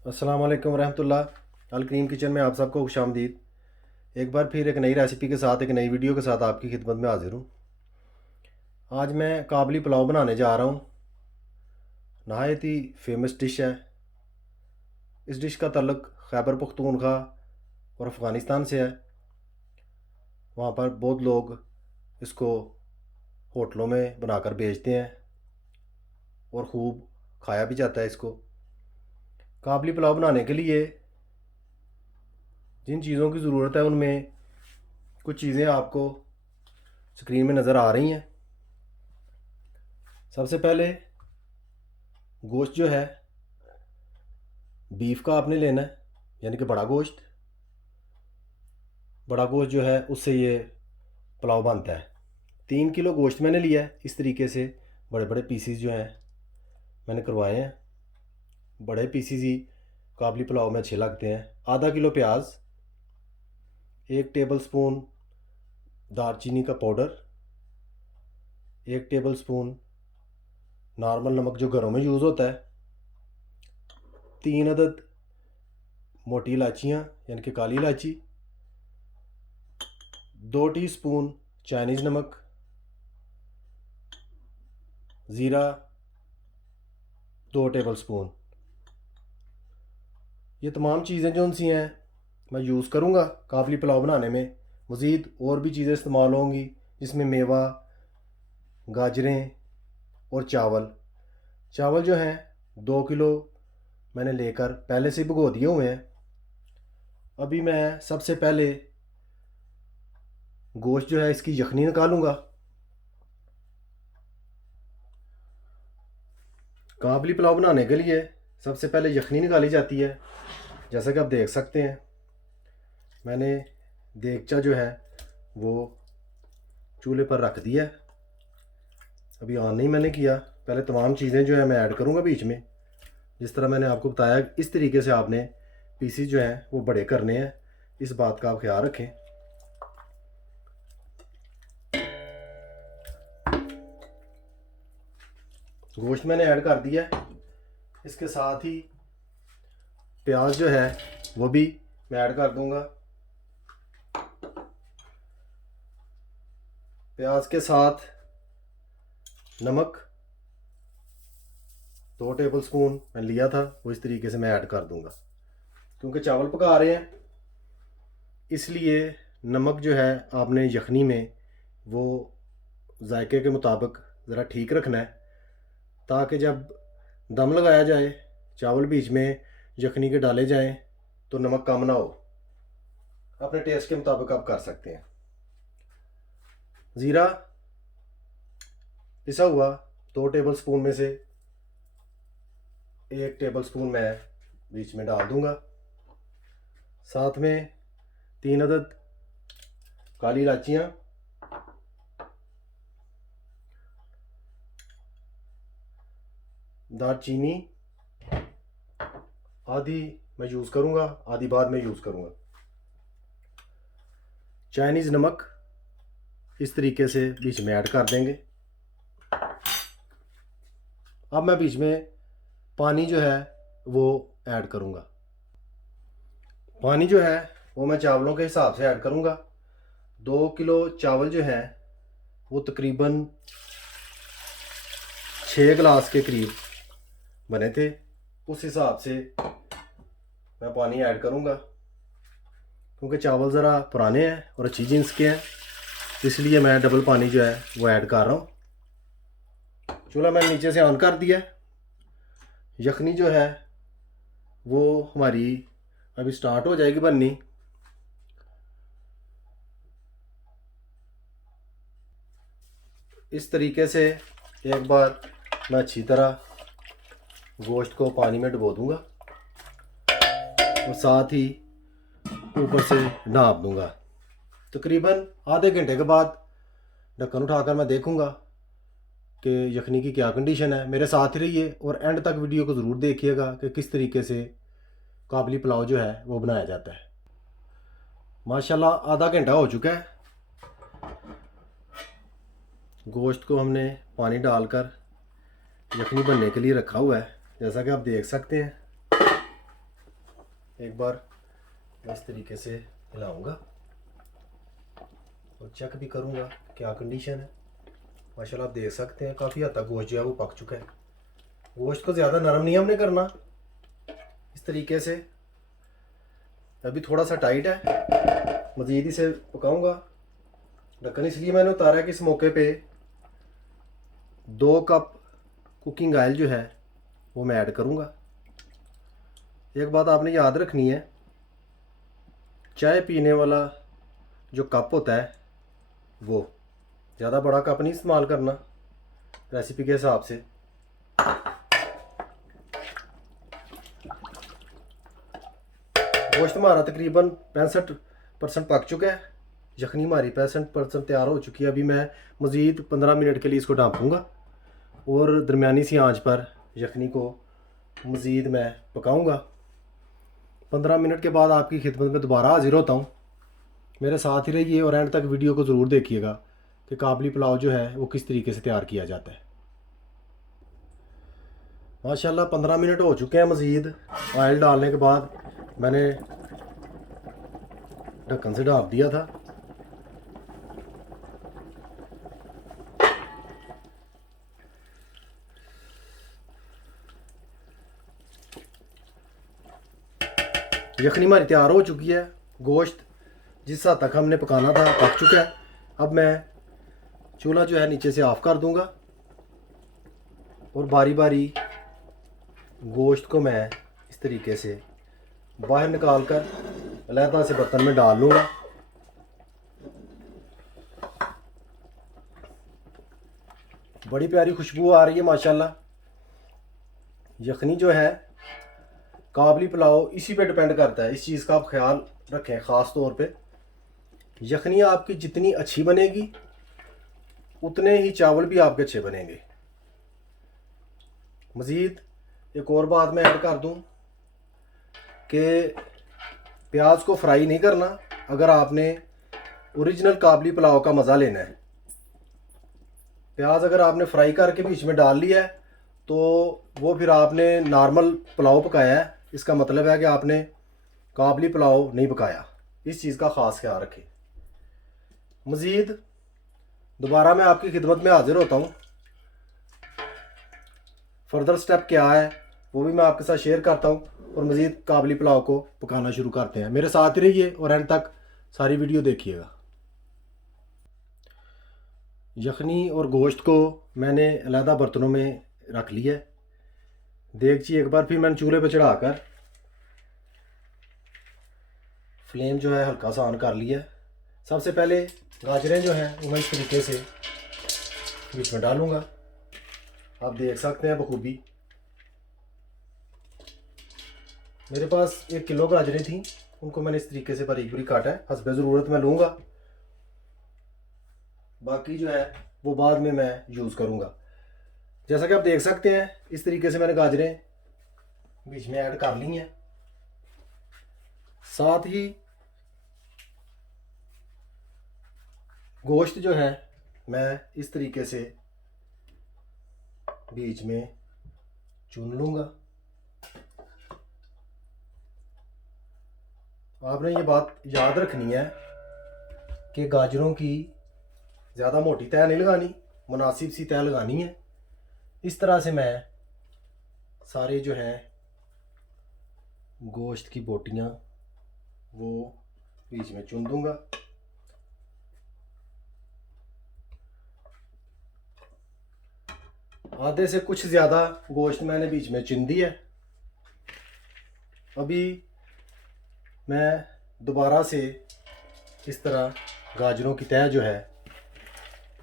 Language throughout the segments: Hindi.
अस्सलाम वालेकुम रहमतुल्लाह। अल करीम किचन में आप सबको खुशामदीद। एक बार फिर एक नई रेसिपी के साथ, एक नई वीडियो के साथ आपकी खिदमत में हाजिर हूँ। आज मैं काबली पुलाव बनाने जा रहा हूँ। नहायत ही फेमस डिश है। इस डिश का तल्लुक़ खैबर पख्तूनख्वा और अफ़गानिस्तान से है। वहाँ पर बहुत लोग इसको होटलों में बनाकर बेचते हैं और ख़ूब खाया भी जाता है इसको। काबली पुलाव बनाने के लिए जिन चीज़ों की ज़रूरत है उनमें कुछ चीज़ें आपको स्क्रीन में नज़र आ रही हैं। सबसे पहले गोश्त जो है बीफ का आपने लेना है, यानी कि बड़ा गोश्त। बड़ा गोश्त जो है उससे ये पुलाव बनता है। 3 किलो गोश्त मैंने लिया है। इस तरीके से बड़े बड़े पीसीज जो हैं मैंने करवाए हैं। बड़े पीसीज ही काबली पुलाव में अच्छे लगते हैं। आधा किलो प्याज, 1 टेबल स्पून दालचीनी का पाउडर, 1 टेबल स्पून नॉर्मल नमक जो घरों में यूज़ होता है, 3 अदद मोटी इलायचियाँ यानी कि काली इलायची, 2 टीस्पून चाइनीज़ नमक, ज़ीरा 2 टेबलस्पून। ये तमाम चीज़ें जो सी हैं मैं यूज़ करूँगा काबली पुलाव बनाने में। मज़ीद और भी चीज़ें इस्तेमाल होंगी जिसमें मेवा, गाजरें और चावल जो हैं 2 किलो मैंने लेकर पहले से भिगो दिए हुए हैं। अभी मैं सबसे पहले गोश्त जो है इसकी यखनी निकालूंगा। काबली पुलाव बनाने के लिए सबसे पहले यखनी निकाली जाती है। जैसा कि आप देख सकते हैं मैंने देगचा जो है वो चूल्हे पर रख दिया है। अभी ऑन नहीं मैंने किया। पहले तमाम चीज़ें जो है मैं ऐड करूँगा बीच में। जिस तरह मैंने आपको बताया इस तरीके से आपने पीसीज जो हैं वो बड़े करने हैं। इस बात का आप ख्याल रखें। गोश्त मैंने ऐड कर दिया है। इसके साथ ही प्याज जो है वो भी मैं ऐड कर दूंगा। प्याज के साथ नमक 2 टेबलस्पून मैं लिया था वो इस तरीके से मैं ऐड कर दूंगा। क्योंकि चावल पका रहे हैं इसलिए नमक जो है आपने यखनी में वो जायके के मुताबिक ज़रा ठीक रखना है, ताकि जब दम लगाया जाए चावल बीच में यखनी के डाले जाएं तो नमक कम ना हो। अपने टेस्ट के मुताबिक आप कर सकते हैं। ज़ीरा पिसा हुआ 2 टेबलस्पून में से 1 टेबलस्पून मैं बीच में डाल दूंगा। साथ में 3 अदद काली इलायचियाँ, दालचीनी आधी मैं यूज़ करूँगा, आधी बाद में यूज़ करूँगा। चाइनीज़ नमक इस तरीके से बीच में ऐड कर देंगे। अब मैं बीच में पानी जो है वो ऐड करूँगा। पानी जो है वो मैं चावलों के हिसाब से ऐड करूँगा। 2 किलो चावल जो हैं वो तकरीबन 6 गिलास के करीब बने थे। उस हिसाब से मैं पानी ऐड करूँगा। क्योंकि चावल ज़रा पुराने हैं और अच्छी जीन्स के हैं इसलिए मैं डबल पानी जो है वो ऐड कर रहा हूँ। चूल्हा मैंने नीचे से ऑन कर दिया है। यखनी जो है वो हमारी अभी स्टार्ट हो जाएगी बननी। इस तरीके से एक बार मैं अच्छी तरह गोश्त को पानी में डुबो दूंगा और साथ ही ऊपर से ढाँप दूंगा। तकरीबन आधे घंटे के बाद ढक्कन उठाकर मैं देखूंगा कि यखनी की क्या कंडीशन है। मेरे साथ ही रहिए और एंड तक वीडियो को ज़रूर देखिएगा कि किस तरीके से काबली पुलाव जो है वो बनाया जाता है। माशाल्लाह आधा घंटा हो चुका है। गोश्त को हमने पानी डालकर यखनी बनने के लिए रखा हुआ है। जैसा कि आप देख सकते हैं एक बार मैं इस तरीके से हिलाऊंगा और चेक भी करूंगा क्या कंडीशन है। माशाल्लाह आप देख सकते हैं काफ़ी हद तक गोश्त जो है वो पक चुका है। गोश्त को ज़्यादा नरम नहीं हमने करना, इस तरीके से। अभी थोड़ा सा टाइट है, मज़ीद इसे पकाऊंगा। ढक्कन इसलिए मैंने उतारा है कि इस मौके पे 2 कप कुकिंग ऑयल जो है वो मैं ऐड करूंगा। एक बात आपने याद रखनी है, चाय पीने वाला जो कप होता है वो ज़्यादा बड़ा कप नहीं इस्तेमाल करना, रेसिपी के हिसाब से। गोश्त हमारा तकरीबन 65% पक चुका है। यखनी हमारी 65% तैयार हो चुकी है। अभी मैं मज़ीद 15 मिनट के लिए इसको ढाँपूँगा और दरमियानी सी आंच पर यखनी को मज़ीद मैं पकाऊँगा। 15 मिनट के बाद आपकी खिदमत में दोबारा हाजिर होता हूँ। मेरे साथ ही रहिए और एंड तक वीडियो को ज़रूर देखिएगा कि काबली पुलाव जो है वो किस तरीके से तैयार किया जाता है। माशाल्लाह 15 मिनट हो चुके हैं। मज़ीद ऑयल डालने के बाद मैंने ढक्कन से ढाँप दिया था। यखनी हमारी तैयार हो चुकी है। गोश्त जिस हद तक हमने पकाना था पक चुका है। अब मैं चूल्हा जो है नीचे से ऑफ़ कर दूंगा और बारी बारी गोश्त को मैं इस तरीके से बाहर निकाल कर अलहदा से बर्तन में डाल लूँगा। बड़ी प्यारी खुशबू आ रही है माशाल्लाह। यखनी जो है काबली पुलाव इसी पे डिपेंड करता है, इस चीज़ का आप ख्याल रखें ख़ास तौर पे। यखनी आपकी जितनी अच्छी बनेगी उतने ही चावल भी आपके अच्छे बनेंगे। मज़ीद एक और बात मैं ऐड कर दूं कि प्याज को फ्राई नहीं करना अगर आपने ओरिजिनल काबली पुलाव का मज़ा लेना है। प्याज अगर आपने फ्राई करके बीच में डाल लिया है तो वो फिर आपने नॉर्मल पुलाव पकाया है, इसका मतलब है कि आपने काबली पुलाव नहीं पकाया। इस चीज़ का ख़ास ख्याल रखें। मज़ीद दोबारा मैं आपकी खिदमत में हाजिर होता हूँ। फर्दर स्टेप क्या है वो भी मैं आपके साथ शेयर करता हूँ और मज़ीद काबली पुलाव को पकाना शुरू करते हैं। मेरे साथ ही रहिए और एंड तक सारी वीडियो देखिएगा। यखनी और गोश्त को मैंने अलहदा बर्तनों में रख लिया है। देगची एक बार फिर मैंने चूल्हे पर चढ़ाकर फ्लेम जो है हल्का सा ऑन कर लिया है। सबसे पहले गाजरें जो हैं वो मैं इस तरीके से बीच में डालूँगा। आप देख सकते हैं बखूबी। मेरे पास 1 किलो गाजरें थी, उनको मैंने इस तरीके से बारीक बारीक काटा है। हस्बे ज़रूरत मैं लूँगा, बाकी जो है वो बाद में मैं यूज़ करूँगा। जैसा कि आप देख सकते हैं इस तरीके से मैंने गाजरें बीच में ऐड कर ली हैं। साथ ही गोश्त जो है मैं इस तरीके से बीच में चुन लूँगा। आपने ये बात याद रखनी है कि गाजरों की ज़्यादा मोटी तह नहीं लगानी, मुनासिब सी तह लगानी है। इस तरह से मैं सारे जो हैं गोश्त की बोटियाँ वो बीच में चुन दूँगा। आधे से कुछ ज़्यादा गोश्त मैंने बीच में चुन दी है। अभी मैं दोबारा से इस तरह गाजरों की तह जो है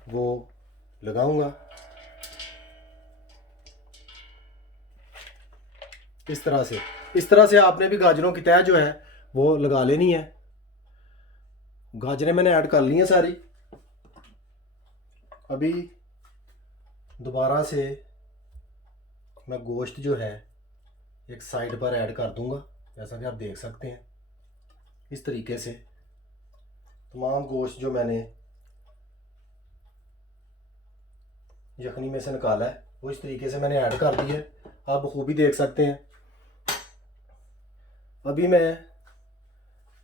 वो लगाऊंगा। इस तरह से आपने भी गाजरों की तह जो है वो लगा लेनी है। गाजरें मैंने ऐड कर ली हैं सारी। अभी दोबारा से मैं गोश्त जो है एक साइड पर ऐड कर दूंगा। जैसा कि आप देख सकते हैं इस तरीके से तमाम गोश्त जो मैंने यखनी में से निकाला है वो इस तरीके से मैंने ऐड कर दी है। आप बखूबी देख सकते हैं। अभी मैं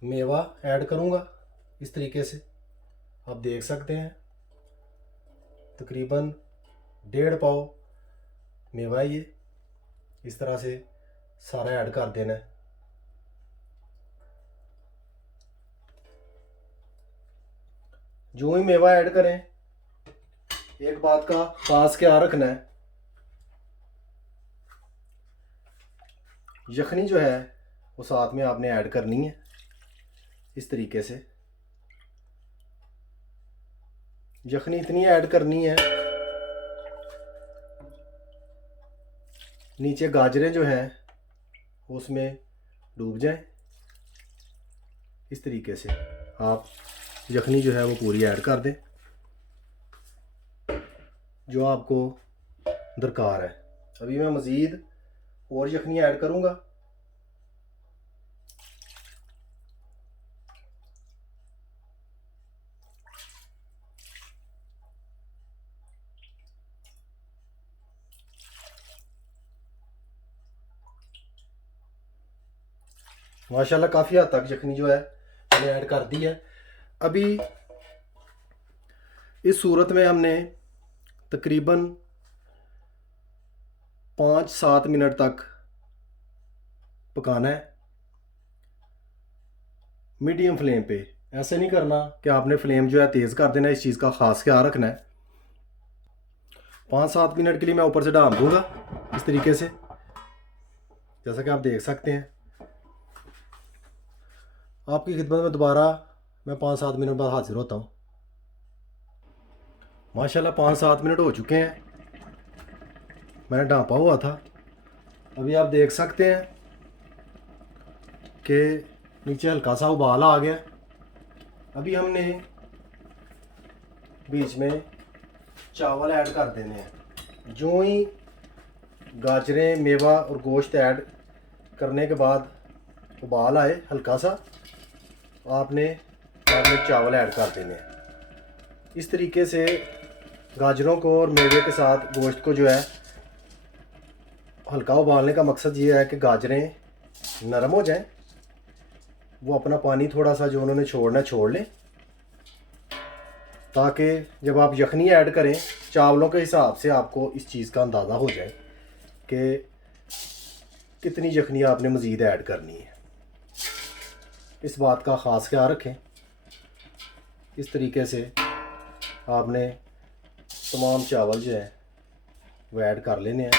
मेवा ऐड करूँगा इस तरीके से, आप देख सकते हैं तकरीबन 1.5 पाव मेवा ये इस तरह से सारा ऐड कर देना है। जो ही मेवा ऐड करें एक बात का खास ख्याल रखना है, यखनी जो है वो साथ में आपने ऐड करनी है इस तरीके से। यखनी इतनी ऐड करनी है नीचे गाजरें जो हैं उसमें डूब जाएं। इस तरीके से आप यखनी जो है वो पूरी ऐड कर दें जो आपको दरकार है। अभी मैं मज़ीद और यखनी ऐड करूँगा। माशाल्लाह काफ़ी हद तक यखनी जो है मैंने ऐड कर दी है। अभी इस सूरत में हमने तकरीबन 5-7 मिनट तक पकाना है मीडियम फ्लेम पे। ऐसे नहीं करना कि आपने फ्लेम जो है तेज़ कर देना, इस चीज़ का ख़ास ख्याल रखना है। 5-7 मिनट के लिए मैं ऊपर से ढाँप दूँगा इस तरीके से, जैसा कि आप देख सकते हैं। आपकी खिदमत में दोबारा मैं 5-7 मिनट बाद हाजिर होता हूँ। माशाल्लाह 5-7 मिनट हो चुके हैं, मैंने ढाँपा हुआ था। अभी आप देख सकते हैं कि नीचे हल्का सा उबाल आ गया। अभी हमने बीच में चावल ऐड कर देने हैं। जो ही गाजरें, मेवा और गोश्त ऐड करने के बाद उबाल आए हल्का सा, आपने चावल ऐड कर देने हैं। इस तरीके से गाजरों को और मेवे के साथ गोश्त को जो है हल्का उबालने का मकसद ये है कि गाजरें नरम हो जाएं, वो अपना पानी थोड़ा सा जो उन्होंने छोड़ना छोड़ लें, ताकि जब आप यखनी ऐड करें चावलों के हिसाब से आपको इस चीज़ का अंदाज़ा हो जाए कि कितनी यखनी आपने मज़ीद ऐड करनी है। इस बात का ख़ास ख्याल रखें। इस तरीके से आपने तमाम चावल जो है वो ऐड कर लेने हैं।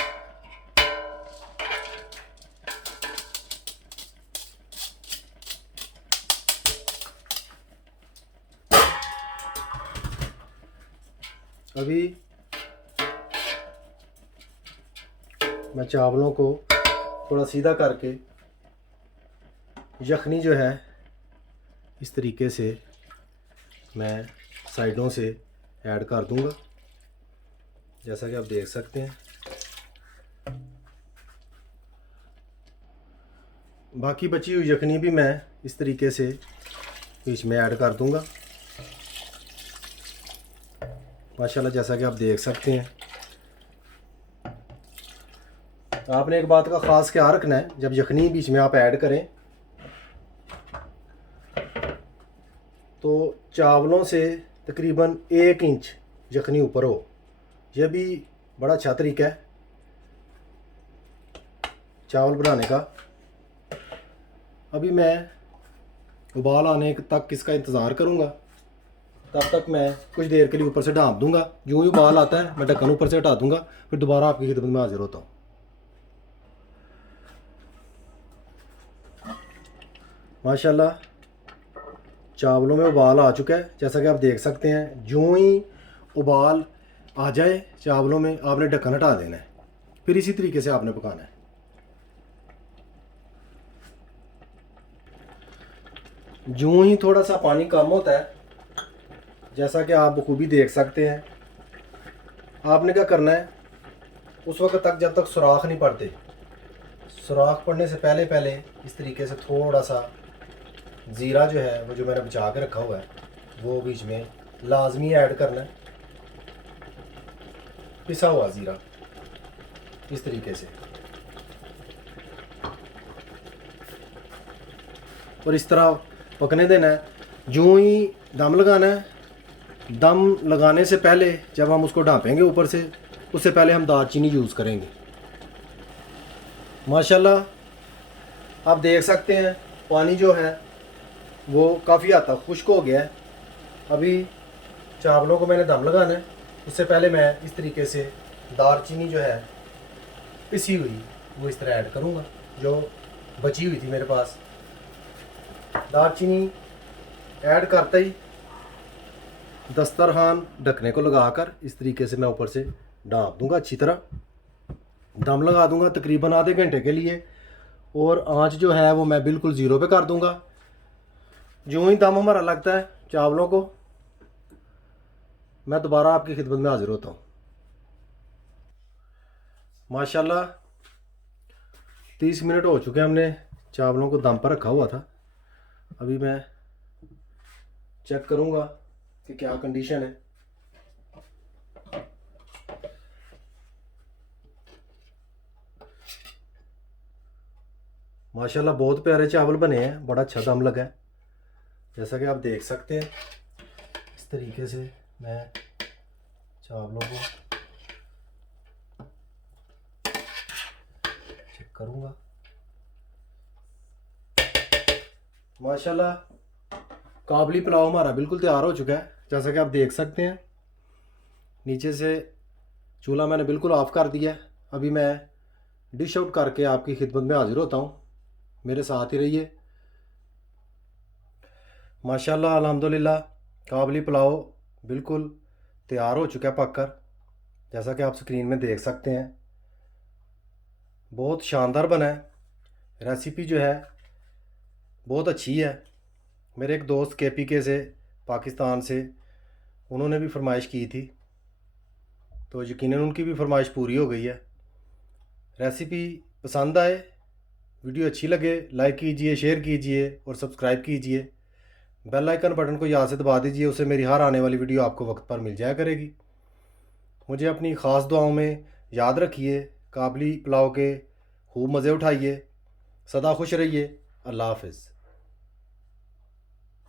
अभी मैं चावलों को थोड़ा सीधा करके यखनी जो है इस तरीके से मैं साइडों से ऐड कर दूंगा, जैसा कि आप देख सकते हैं। बाकी बची हुई यखनी भी मैं इस तरीके से बीच में ऐड कर दूंगा। माशाल्लाह जैसा कि आप देख सकते हैं। आपने एक बात का ख़ास ख्याल रखना है, जब यखनी बीच में आप ऐड करें तो चावलों से तकरीबन 1 इंच यखनी ऊपर हो। यह भी बड़ा अच्छा तरीका है चावल बनाने का। अभी मैं उबाल आने तक इसका इंतज़ार करूँगा, तब तक मैं कुछ देर के लिए ऊपर से ढाँप दूँगा। यूँ ही उबाल आता है मैं ढक्कन ऊपर से हटा दूँगा, फिर दोबारा आपकी खिदमत में हाजिर होता हूँ। माशाल्लाह चावलों में उबाल आ चुका है, जैसा कि आप देख सकते हैं। यूँ ही उबाल आ जाए चावलों में आपने ढक्कन हटा देना है, फिर इसी तरीके से आपने पकाना है। यूँ ही थोड़ा सा पानी कम होता है, जैसा कि आप बखूबी देख सकते हैं। आपने क्या करना है, उस वक्त तक जब तक सुराख नहीं पड़ते, सुराख पड़ने से पहले पहले इस तरीके से थोड़ा सा ज़ीरा जो है वो जो मैंने बचा के रखा हुआ है वो बीच में लाजमी ऐड करना है। पिसा हुआ ज़ीरा इस तरीके से। और इस तरह पकने देना है। यूँ ही दम लगाना है। दम लगाने से पहले जब हम उसको ढाँपेंगे ऊपर से, उससे पहले हम दालचीनी यूज़ करेंगे। माशाल्लाह आप देख सकते हैं पानी जो है वो काफ़ी हद तक खुश्क हो गया है। अभी चावलों को मैंने दम लगाना है। उससे पहले मैं इस तरीके से दालचीनी जो है पिसी हुई वो इस तरह ऐड करूँगा, जो बची हुई थी मेरे पास। दालचीनी ऐड करते ही दस्तरखान ढकने को लगाकर इस तरीके से मैं ऊपर से ढाँप दूंगा, अच्छी तरह दम लगा दूंगा तकरीबन आधे घंटे के लिए। और आंच जो है वो मैं बिल्कुल ज़ीरो पे कर दूंगा। यूँ ही दम हमारा लगता है चावलों को, मैं दोबारा आपकी खिदमत में हाजिर होता हूँ। माशाल्लाह 30 मिनट हो चुके हैं, हमने चावलों को दम पर रखा हुआ था। अभी मैं चेक करूँगा कि क्या कंडीशन है। माशाल्लाह बहुत प्यारे चावल बने हैं, बड़ा अच्छा दम लगा है। जैसा कि आप देख सकते हैं इस तरीके से मैं चावलों को चेक करूँगा। माशाल्लाह काबली पुलाव हमारा बिल्कुल तैयार हो चुका है। जैसा कि आप देख सकते हैं नीचे से चूल्हा मैंने बिल्कुल ऑफ़ कर दिया है। अभी मैं डिश आउट करके आपकी खिदमत में हाजिर होता हूँ, मेरे साथ ही रहिए। माशाल्लाह अल्हम्दुलिल्लाह काबली पुलाव बिल्कुल तैयार हो चुका है पककर, जैसा कि आप स्क्रीन में देख सकते हैं। बहुत शानदार बना है। रेसिपी जो है बहुत अच्छी है। मेरे एक दोस्त KPK से, पाकिस्तान से, उन्होंने भी फरमाइश की थी, तो यकीनन उनकी भी फरमाइश पूरी हो गई है। रेसिपी पसंद आए, वीडियो अच्छी लगे, लाइक कीजिए, शेयर कीजिए और सब्सक्राइब कीजिए। बेल आइकन बटन को याद से दबा दीजिए, उससे मेरी हर आने वाली वीडियो आपको वक्त पर मिल जाया करेगी। मुझे अपनी ख़ास दुआओं में याद रखिए। काबली पुलाव के खूब मज़े उठाइए। सदा खुश रहिए। अल्लाह हाफ़िज़।